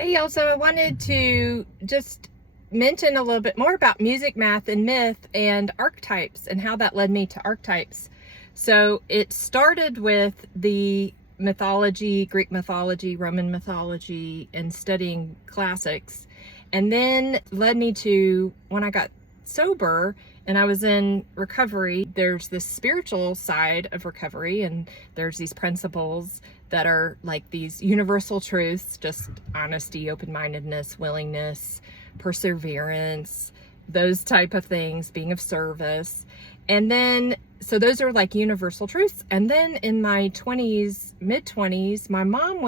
Hey, also, I wanted to just mention a little bit more about music, math, and myth and archetypes and how that led me to archetypes. So it started with the mythology, Greek mythology, Roman mythology, and studying classics. And then led me to when I got sober and I was in recovery, there's this spiritual side of recovery, and there's these principles that are like these universal truths, just honesty, open-mindedness, willingness, perseverance, those type of things, being of service. And then, so those are like universal truths. And then in my 20s, mid-20s, my mom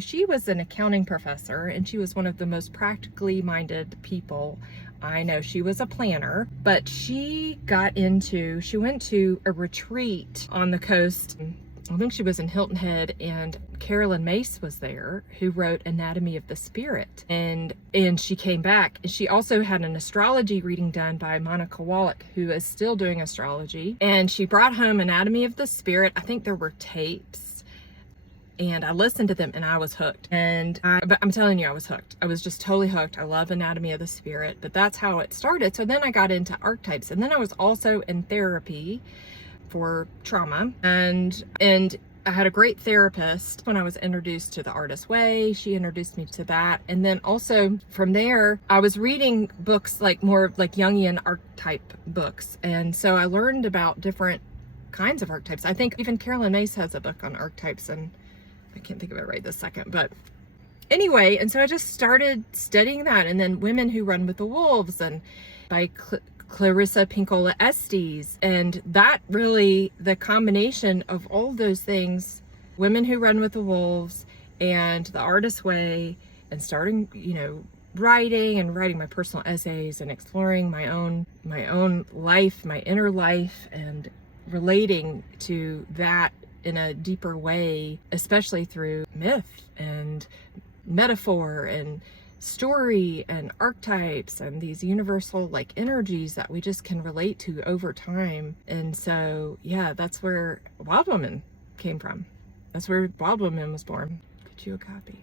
she was an accounting professor, and she was one of the most practically minded people I know. She was a planner, but she went to a retreat on the coast. I think she was in Hilton Head, and Carolyn Mace was there, who wrote Anatomy of the Spirit. And she came back, and she also had an astrology reading done by Monica Wallach, who is still doing astrology. And she brought home Anatomy of the Spirit. I think there were tapes, and I listened to them and I was hooked. But I'm telling you, I was hooked. I was just totally hooked. I love Anatomy of the Spirit, but that's how it started. So then I got into archetypes, and then I was also in therapy for trauma, and I had a great therapist when I was introduced to the Artist Way. She introduced me to that. And then also from there, I was reading books like more like Jungian archetype books. And so I learned about different kinds of archetypes. I think even Carolyn Mace has a book on archetypes, and I can't think of it right this second, but anyway, and so I just started studying that. And then Women Who Run with the Wolves, and by Clarissa Pinkola Estes. And that really, the combination of all those things, Women Who Run with the Wolves and the Artist Way, and starting, writing my personal essays and exploring my own life, my inner life, and relating to that in a deeper way, especially through myth and metaphor and story and archetypes and these universal like energies that we just can relate to over time. And so, yeah, that's where Wild Woman came from. That's where Wild Woman was born. Get you a copy.